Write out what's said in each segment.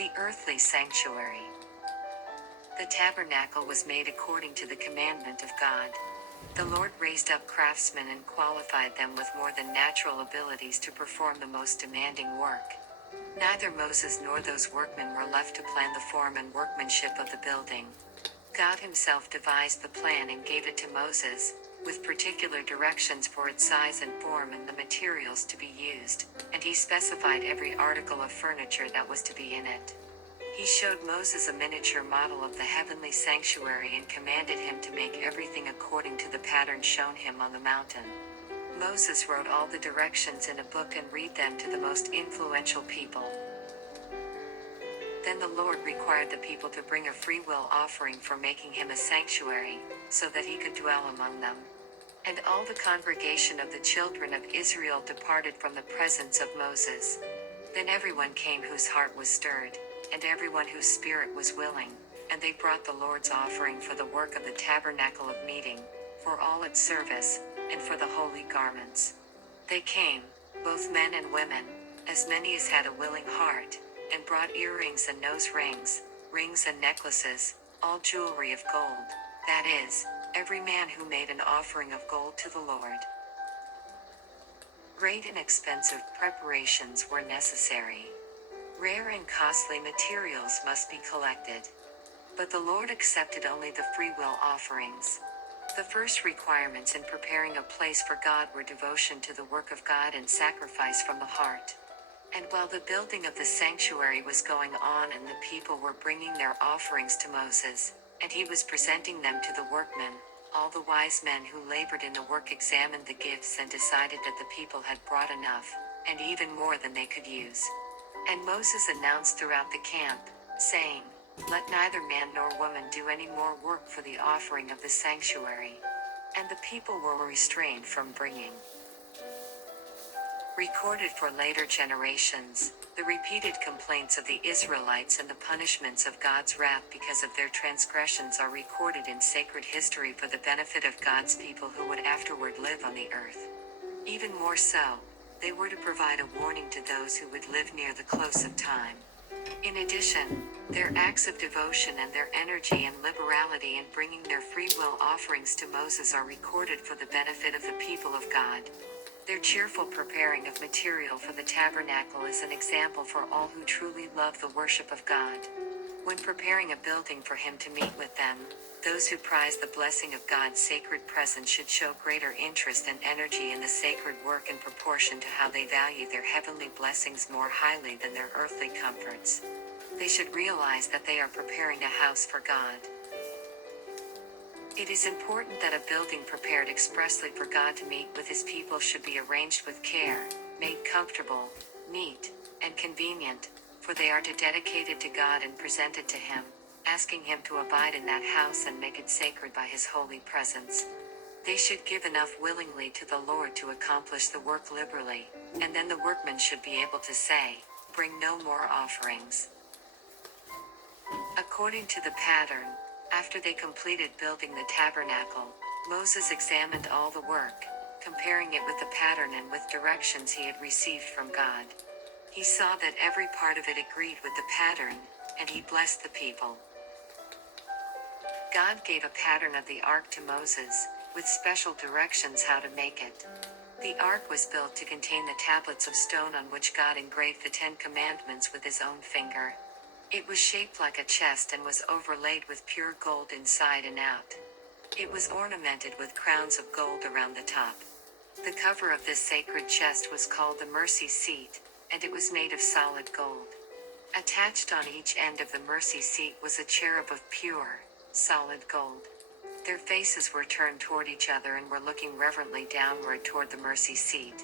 The earthly sanctuary. The tabernacle was made according to the commandment of God. The Lord raised up craftsmen and qualified them with more than natural abilities to perform the most demanding work. Neither Moses nor those workmen were left to plan the form and workmanship of the building. God himself devised the plan and gave it to Moses, with particular directions for its size and form and the materials to be used, and he specified every article of furniture that was to be in it. He showed Moses a miniature model of the heavenly sanctuary and commanded him to make everything according to the pattern shown him on the mountain. Moses wrote all the directions in a book and read them to the most influential people. Then the Lord required the people to bring a free will offering for making him a sanctuary, so that he could dwell among them. And all the congregation of the children of Israel departed from the presence of Moses. Then everyone came whose heart was stirred, and everyone whose spirit was willing, and they brought the Lord's offering for the work of the tabernacle of meeting, for all its service, and for the holy garments. They came, both men and women, as many as had a willing heart, and brought earrings and nose rings, rings and necklaces, all jewelry of gold, that is, every man who made an offering of gold to the Lord. Great and expensive preparations were necessary. Rare and costly materials must be collected. But the Lord accepted only the free will offerings. The first requirements in preparing a place for God were devotion to the work of God and sacrifice from the heart. And while the building of the sanctuary was going on and the people were bringing their offerings to Moses, and he was presenting them to the workmen, all the wise men who labored in the work examined the gifts and decided that the people had brought enough, and even more than they could use. And Moses announced throughout the camp, saying, "Let neither man nor woman do any more work for the offering of the sanctuary." And the people were restrained from bringing. Recorded for later generations, the repeated complaints of the Israelites and the punishments of God's wrath because of their transgressions are recorded in sacred history for the benefit of God's people who would afterward live on the earth. Even more so, they were to provide a warning to those who would live near the close of time. In addition, their acts of devotion and their energy and liberality in bringing their free will offerings to Moses are recorded for the benefit of the people of God. Their cheerful preparing of material for the tabernacle is an example for all who truly love the worship of God. When preparing a building for him to meet with them, those who prize the blessing of God's sacred presence should show greater interest and energy in the sacred work in proportion to how they value their heavenly blessings more highly than their earthly comforts. They should realize that they are preparing a house for God. It is important that a building prepared expressly for God to meet with his people should be arranged with care, made comfortable, neat, and convenient, for they are to dedicate it to God and present it to him, asking him to abide in that house and make it sacred by his holy presence. They should give enough willingly to the Lord to accomplish the work liberally, and then the workmen should be able to say, "Bring no more offerings." According to the pattern, after they completed building the tabernacle, Moses examined all the work, comparing it with the pattern and with directions he had received from God. He saw that every part of it agreed with the pattern, and he blessed the people. God gave a pattern of the ark to Moses, with special directions how to make it. The ark was built to contain the tablets of stone on which God engraved the 10 Commandments with his own finger. It was shaped like a chest and was overlaid with pure gold inside and out. It was ornamented with crowns of gold around the top. The cover of this sacred chest was called the mercy seat, and it was made of solid gold. Attached on each end of the mercy seat was a cherub of pure, solid gold. Their faces were turned toward each other and were looking reverently downward toward the mercy seat.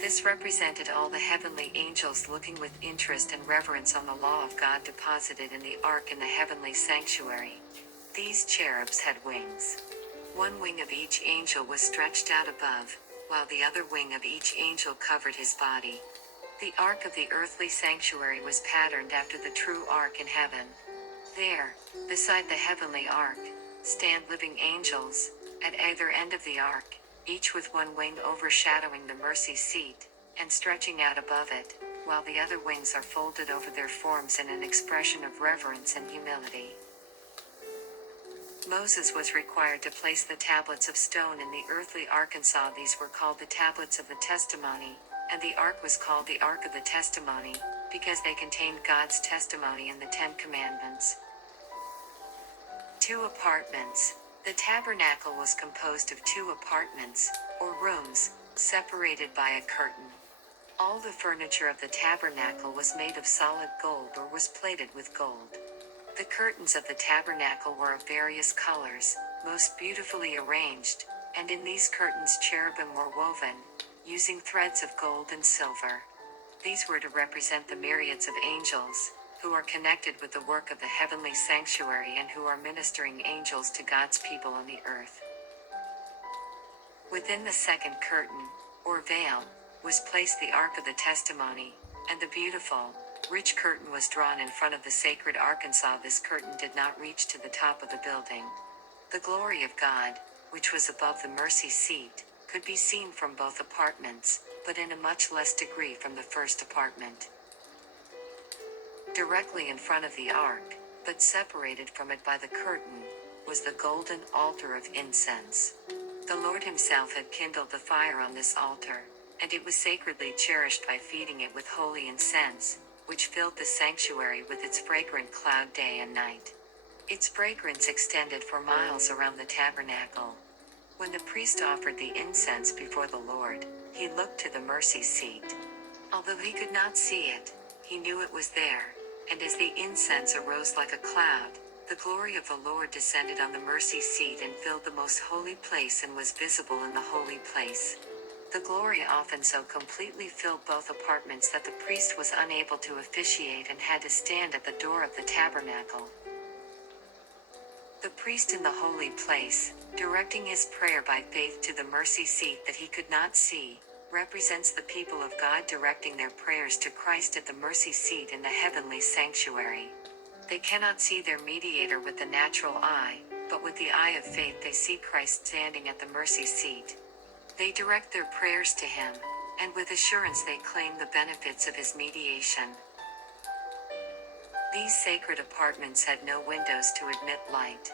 This represented all the heavenly angels looking with interest and reverence on the law of God deposited in the ark in the heavenly sanctuary. These cherubs had wings. One wing of each angel was stretched out above, while the other wing of each angel covered his body. The ark of the earthly sanctuary was patterned after the true ark in heaven. There, beside the heavenly ark, stand living angels, at either end of the ark, each with one wing overshadowing the mercy seat, and stretching out above it, while the other wings are folded over their forms in an expression of reverence and humility. Moses was required to place the tablets of stone in the earthly Arkansas. These were called the tablets of the testimony, and the ark was called the Ark of the Testimony, because they contained God's testimony and the 10 Commandments. 2 apartments. The tabernacle was composed of 2 apartments, or rooms, separated by a curtain. All the furniture of the tabernacle was made of solid gold or was plated with gold. The curtains of the tabernacle were of various colors, most beautifully arranged, and in these curtains cherubim were woven, using threads of gold and silver. These were to represent the myriads of angels, who are connected with the work of the heavenly sanctuary and who are ministering angels to God's people on the earth. Within the second curtain, or veil, was placed the Ark of the Testimony, and the beautiful, rich curtain was drawn in front of the sacred Arkansas. This curtain did not reach to the top of the building. The glory of God, which was above the mercy seat, could be seen from both apartments, but in a much less degree from the first apartment. Directly in front of the ark, but separated from it by the curtain, was the golden altar of incense. The Lord himself had kindled the fire on this altar, and it was sacredly cherished by feeding it with holy incense, which filled the sanctuary with its fragrant cloud day and night. Its fragrance extended for miles around the tabernacle. When the priest offered the incense before the Lord, he looked to the mercy seat. Although he could not see it, he knew it was there, and as the incense arose like a cloud, the glory of the Lord descended on the mercy seat and filled the most holy place and was visible in the holy place. The glory often so completely filled both apartments that the priest was unable to officiate and had to stand at the door of the tabernacle. The priest in the holy place, directing his prayer by faith to the mercy seat that he could not see, represents the people of God directing their prayers to Christ at the mercy seat in the heavenly sanctuary. They cannot see their mediator with the natural eye, but with the eye of faith they see Christ standing at the mercy seat. They direct their prayers to him, and with assurance they claim the benefits of his mediation. These sacred apartments had no windows to admit light.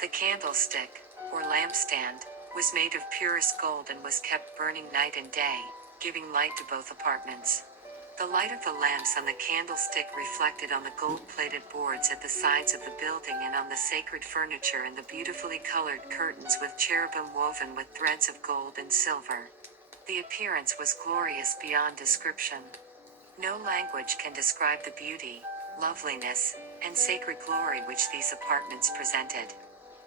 The candlestick, or lampstand, was made of purest gold and was kept burning night and day, giving light to both apartments. The light of the lamps on the candlestick reflected on the gold-plated boards at the sides of the building and on the sacred furniture and the beautifully colored curtains with cherubim woven with threads of gold and silver. The appearance was glorious beyond description. No language can describe the beauty, loveliness, and sacred glory which these apartments presented.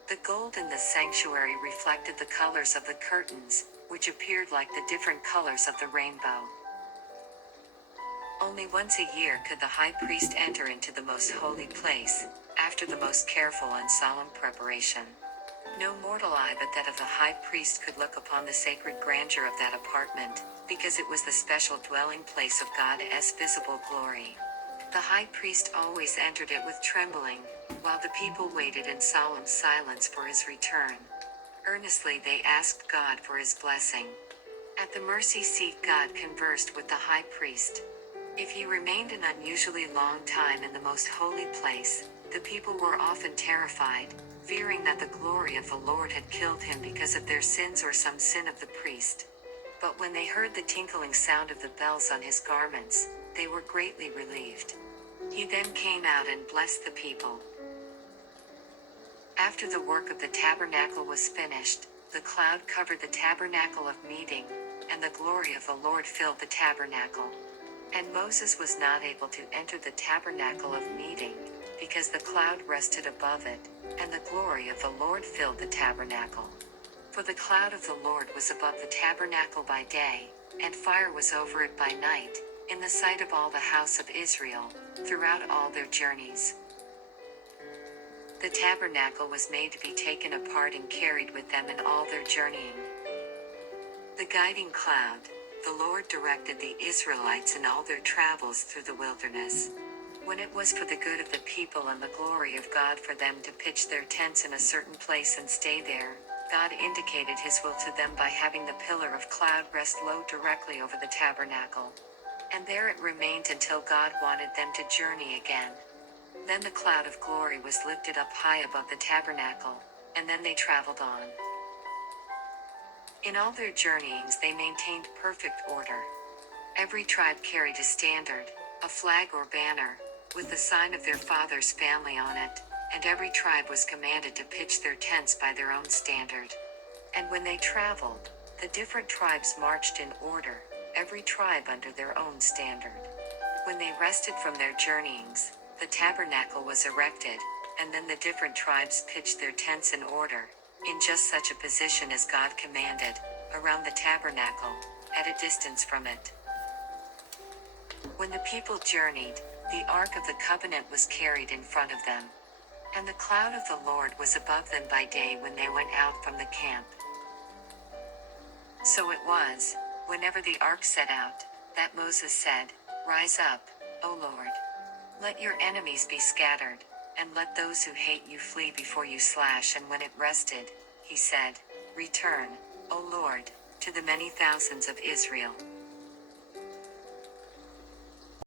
The gold in the sanctuary reflected the colors of the curtains, which appeared like the different colors of the rainbow. Only once a year could the high priest enter into the most holy place, after the most careful and solemn preparation. No mortal eye but that of the high priest could look upon the sacred grandeur of that apartment, because it was the special dwelling place of God's visible glory. The high priest always entered it with trembling, while the people waited in solemn silence for his return. Earnestly they asked God for his blessing. At the mercy seat God conversed with the high priest. If he remained an unusually long time in the most holy place, the people were often terrified, fearing that the glory of the Lord had killed him because of their sins or some sin of the priest. But when they heard the tinkling sound of the bells on his garments, they were greatly relieved. He then came out and blessed the people. After the work of the tabernacle was finished, the cloud covered the tabernacle of meeting, and the glory of the Lord filled the tabernacle. And Moses was not able to enter the tabernacle of meeting, because the cloud rested above it, and the glory of the Lord filled the tabernacle. For the cloud of the Lord was above the tabernacle by day, and fire was over it by night, in the sight of all the house of Israel, throughout all their journeys. The tabernacle was made to be taken apart and carried with them in all their journeying. The guiding cloud. The Lord directed the Israelites in all their travels through the wilderness. When it was for the good of the people and the glory of God for them to pitch their tents in a certain place and stay there, God indicated his will to them by having the pillar of cloud rest low directly over the tabernacle. And there it remained until God wanted them to journey again. Then the cloud of glory was lifted up high above the tabernacle, and then they traveled on. In all their journeyings they maintained perfect order. Every tribe carried a standard, a flag or banner, with the sign of their father's family on it, and every tribe was commanded to pitch their tents by their own standard. And when they traveled, the different tribes marched in order, every tribe under their own standard. When they rested from their journeyings, the tabernacle was erected, and then the different tribes pitched their tents in order, in just such a position as God commanded, around the tabernacle, at a distance from it. When the people journeyed, the Ark of the Covenant was carried in front of them. And the cloud of the Lord was above them by day when they went out from the camp. So it was, whenever the ark set out, that Moses said, "Rise up, O Lord. Let your enemies be scattered, and let those who hate you flee before you." And when it rested, he said, "Return, O Lord, to the many thousands of Israel."